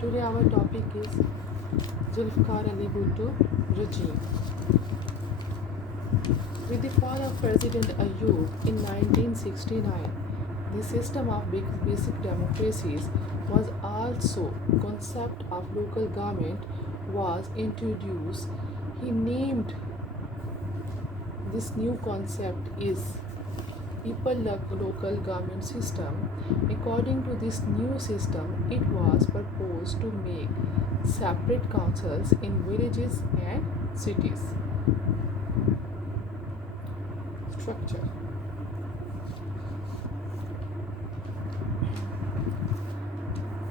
Today our topic is Zulfikar Ali Bhutto regime. With the fall of President Ayoub in 1969, the system of basic democracies was also concept of local government was introduced. He named this new concept is people local government system. According to this new system, it was proposed to make separate councils in villages and cities. Structure.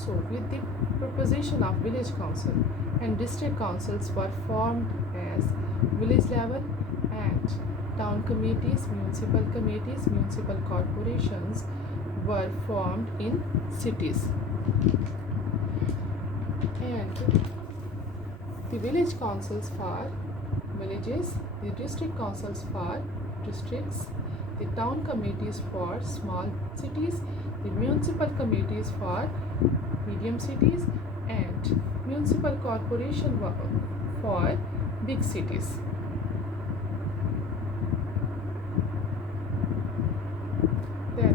So with the proposition of village council and district councils were formed as village level, and town committees, municipal corporations were formed in cities. And the village councils for villages, the district councils for districts, the town committees for small cities, the municipal committees for medium cities, and municipal corporation for big cities. Then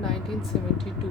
1972,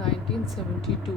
1972,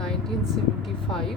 1975,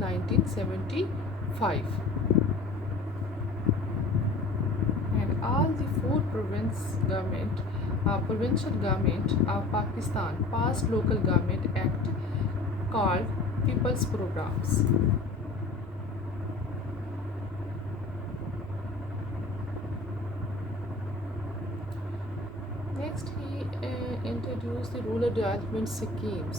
1975, and all the 4 provincial government of Pakistan passed local government act called People's Programs. Next, he introduced the rural development schemes.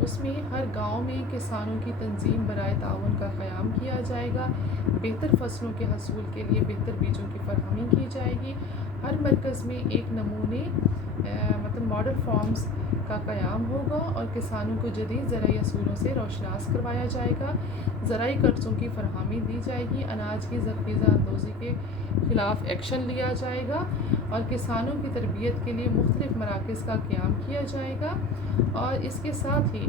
اس میں ہر گاؤں میں کسانوں کی تنظیم برائے تعاون کا قیام کیا جائے گا. بہتر فصلوں کے حصول کے لیے بہتر بیجوں کی فراہمی کی جائے گی. ہر مرکز میں ایک نمونے مطلب ماڈل فارمز کا قیام ہوگا اور کسانوں کو جدید زرعی اصولوں سے روشناس کروایا جائے گا. زرعی قرضوں کی فراہمی دی جائے گی. اناج کی ذخیرہ اندوزی کے خلاف ایکشن لیا جائے گا اور کسانوں کی تربیت کے لیے مختلف مراکز کا قیام کیا جائے گا. اور اس کے ساتھ ہی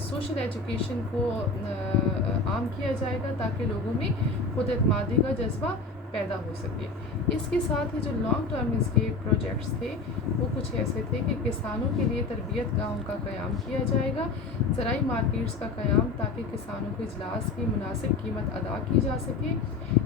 سوشل ایجوکیشن کو عام کیا جائے گا تاکہ لوگوں میں خود اعتمادی کا جذبہ پیدا ہو سکے. اس کے ساتھ ہی جو لانگ ٹرم اس کے پروجیکٹس تھے وہ کچھ ایسے تھے کہ کسانوں کے لیے تربیت گاہوں کا قیام کیا جائے گا. زرعی مارکیٹس کا قیام تاکہ کسانوں کو اجلاس کی مناسب قیمت ادا کی جا سکے.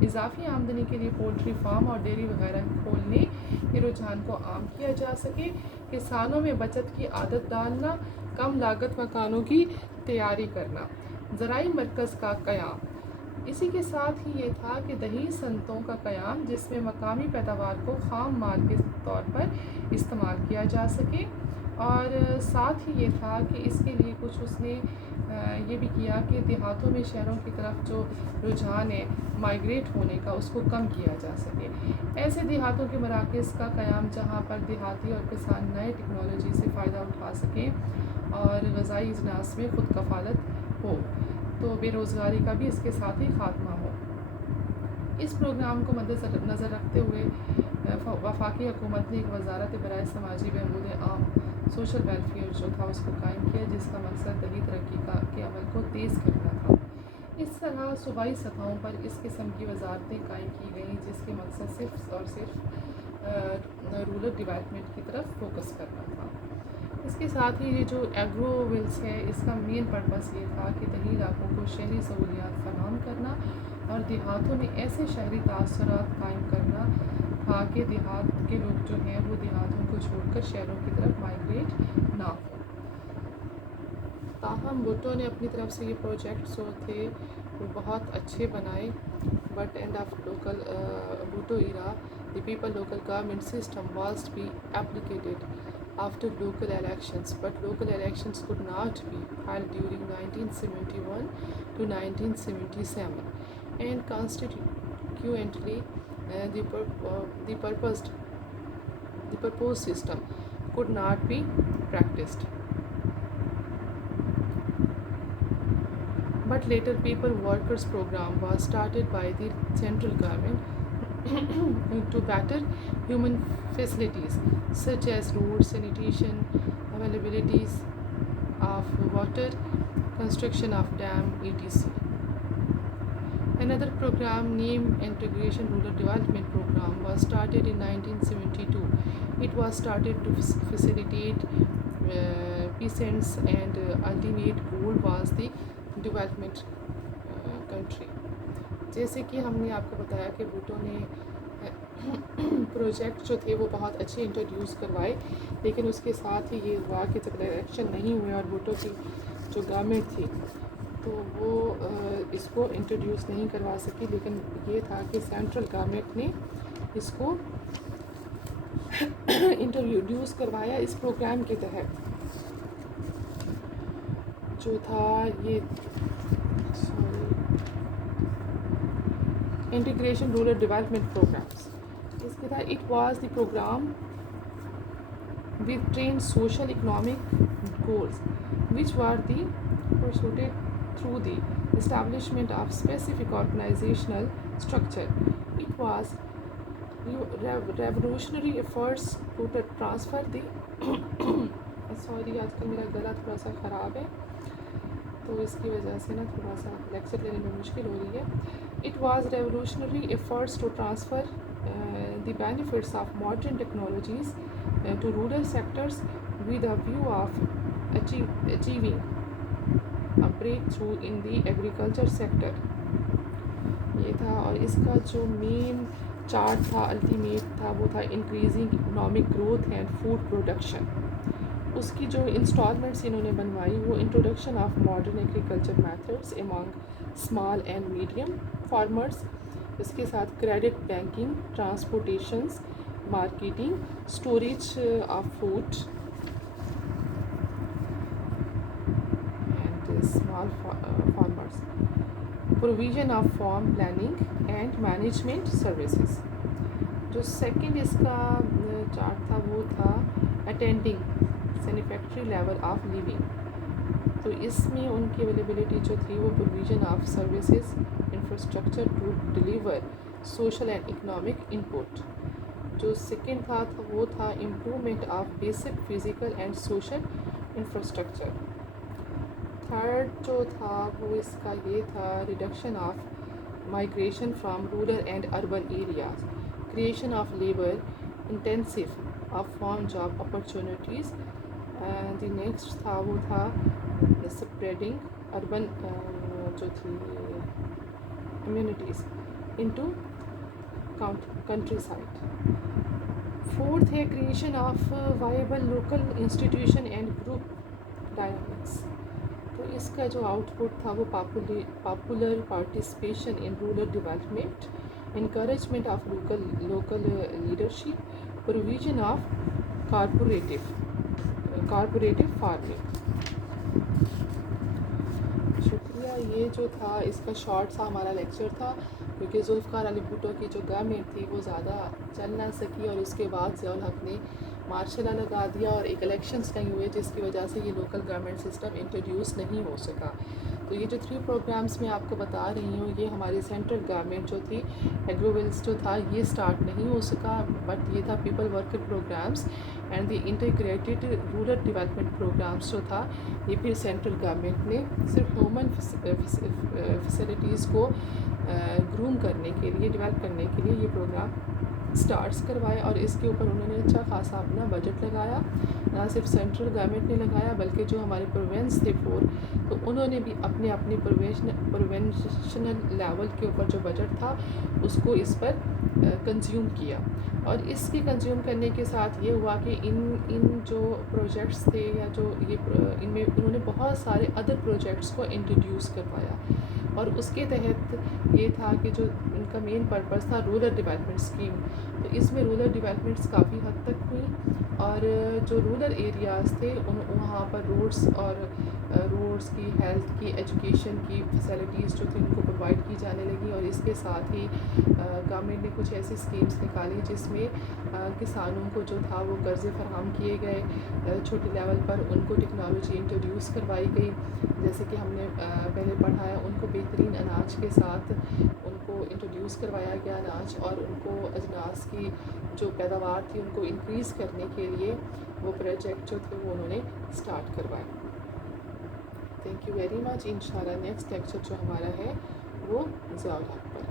اضافی آمدنی کے لیے پولٹری فارم اور ڈیری وغیرہ کھولنے کے رجحان کو عام کیا جا سکے. کسانوں میں بچت کی عادت ڈالنا. کم لاگت مکانوں کی تیاری کرنا. زرعی مرکز کا قیام. اسی کے ساتھ ہی یہ تھا کہ دیہی صنعتوں کا قیام جس میں مقامی پیداوار کو خام مال کے طور پر استعمال کیا جا سکے. اور ساتھ ہی یہ تھا کہ اس کے لیے کچھ اس نے یہ بھی کیا کہ دیہاتوں میں شہروں کی طرف جو رجحان ہے مائیگریٹ ہونے کا اس کو کم کیا جا سکے. ایسے دیہاتوں کے مراکز کا قیام جہاں پر دیہاتی اور کسان نئے ٹیکنالوجی سے فائدہ اٹھا سکیں اور غذائی اجناس میں خود کفالت ہو. تو بے روزگاری کا بھی اس کے ساتھ ہی خاتمہ ہو. اس پروگرام کو مد نظر رکھتے ہوئے وفاقی حکومت نے ایک وزارت برائے سماجی بہبود عام سوشل ویلفیئر جو تھا اس کو قائم کیا جس کا مقصد دیہی ترقی کے عمل کو تیز کرنا تھا. اس طرح صوبائی سطحوں پر اس قسم کی وزارتیں قائم کی گئیں جس کے مقصد صرف اور صرف رورل ڈیولپمنٹ کی طرف فوکس کرنا تھا. اس کے ساتھ ہی یہ جو ایگرو ویلز ہے اس کا مین پرپس یہ تھا کہ دیہی علاقوں کو شہری سہولیات فراہم کرنا اور دیہاتوں میں ایسے شہری تاثرات قائم کرنا تھا کہ دیہات کے لوگ جو ہیں وہ دیہاتوں کو چھوڑ کر شہروں کی طرف مائیگریٹ نہ ہو. تاہم بھٹو نے اپنی طرف سے یہ پروجیکٹس جو تھے وہ بہت اچھے بنائے. But and of local Bhutto era the people local government system was to be applicated after local elections, but local elections could not be held during 1971 to 1977, and consequently the proposed system could not be practiced. But later people workers program was started by the central government to better human facilities such as roads, sanitation, availabilities of water, construction of dam, etc. Another program named Integration Rural Development Program was started in 1972. It was started to facilitate peasants and ultimate goal was the development country. جیسے کہ ہم نے آپ کو بتایا کہ بھٹو نے project جو تھے وہ بہت اچھے انٹروڈیوس کروائے لیکن اس کے ساتھ ہی یہ ہوا کہ جب الیکشن نہیں ہوئے اور بھٹو کی جو گورنمنٹ تھی تو وہ اس کو انٹروڈیوس نہیں کروا سکی. لیکن یہ تھا کہ سینٹرل گورنمنٹ نے اس کو انٹروڈیوس کروایا اس پروگرام کے تحت جو تھا یہ انٹیگریشن رورل ڈیولپمنٹ پروگرامس. اس کے تحت it was the programme with trained social economic goals which were pursued through the establishment of specific organizational structure. It was revolutionary efforts to transfer the sorry آج کل میرا گلا تھوڑا سا خراب ہے تو اس کی وجہ سے نا تھوڑا سا لیکچر لینے میں مشکل ہو رہی ہے. It was revolutionary efforts to transfer the benefits of modern technologies to rural sectors with a view of achieving a breakthrough in the agriculture sector. یہ تھا. اور اس کا جو مین چارٹ تھا الٹیمیٹ تھا وہ تھا increasing economic growth and food production. اس کی جو انسٹالمنٹس انہوں نے بنوائی وہ introduction of modern agriculture methods among small and medium farmers. اس کے ساتھ credit banking, transportations, marketing, storage of food, small farmers. Provision of farm planning and management services. جو سیکنڈ اس کا چارٹ تھا وہ تھا attending satisfactory level of living. تو اس میں ان کی اویلیبلٹی جو تھی وہ provision of services infrastructure to deliver social and economic input. جو سیکنڈ تھا وہ تھا improvement of basic physical and social infrastructure. Third جو تھا وہ اس کا یہ تھا reduction of migration from rural and urban areas, creation of labor intensive of farm job opportunities. And the next تھا وہ تھا spreading urban جو تھی communities into countryside. Fourth ہے creation of viable local institution and group dynamics. تو اس کا جو out put تھا وہ popular participation in rural development, encouragement of local leadership, provision of cooperative farming. شکریہ. یہ جو تھا اس کا شارٹ سا ہمارا لیکچر تھا, کیونکہ ذوالفقار علی بھٹو کی جو گورنمنٹ تھی وہ زیادہ چل نہ سکی, اور اس کے بعد ضیاء الحق نے مارشل لا لگا دیا اور ایک الیکشنز نہیں ہوئے, جس کی وجہ سے یہ لوکل گورنمنٹ سسٹم انٹروڈیوس نہیں ہو سکا. تو یہ جو 3 پروگرامز میں آپ کو بتا رہی ہوں, یہ ہماری سینٹرل گورنمنٹ جو تھی ایگرو ویلز جو تھا یہ سٹارٹ نہیں ہو سکا, بٹ یہ تھا people worker programmes and the integrated rural development programmes جو تھا یہ پھر سینٹرل گورنمنٹ نے صرف ہیومن فیسلٹیز کو گروم کرنے کے لیے, ڈیولپ کرنے کے لیے یہ پروگرام سٹارٹس کروائے, اور اس کے اوپر انہوں نے اچھا خاصا اپنا بجٹ لگایا. نہ صرف سینٹرل گورنمنٹ نے لگایا بلکہ جو ہمارے پروونس تھے 4, تو انہوں نے بھی اپنے پروونشنل لیول کے اوپر جو بجٹ تھا اس کو اس پر کنزیوم کیا. اور اس کی کنزیوم کرنے کے ساتھ یہ ہوا کہ ان جو پروجیکٹس تھے یا جو یہ ان میں انہوں نے بہت سارے ادر پروجیکٹس کو انٹروڈیوس کروایا, اور اس کے تحت یہ تھا کہ جو ان کا مین پرپس تھا رورل ڈیولپمنٹ اسکیم. تو اس میں رورل ڈیولپمنٹس کافی حد تک ہوئی, اور جو رورل ایریاز تھے وہاں پر روڈس کی, ہیلتھ کی, ایجوکیشن کی فیسلٹیز جو تھی ان کو پرووائڈ کی جانے لگی. اور اس کے ساتھ ہی گورنمنٹ نے کچھ ایسی اسکیمس نکالی جس میں کسانوں کو جو تھا وہ قرضے فراہم کیے گئے چھوٹے لیول پر, ان کو ٹیکنالوجی انٹروڈیوس کروائی گئی, جیسے کہ ہم نے پہلے پڑھا ہے, ان کو بہترین اناج کے ساتھ ان کو انٹروڈیوس کروایا گیا اناج, اور ان کو اجناس کی جو پیداوار تھی ان کو انکریز کرنے کے لیے وہ پروجیکٹ جو تھے وہ انہوں نے اسٹارٹ کروائے. Thank you very much. انشاءاللہ نیکسٹ لیکچر جو ہمارا ہے وہ ضیاء الحق پر.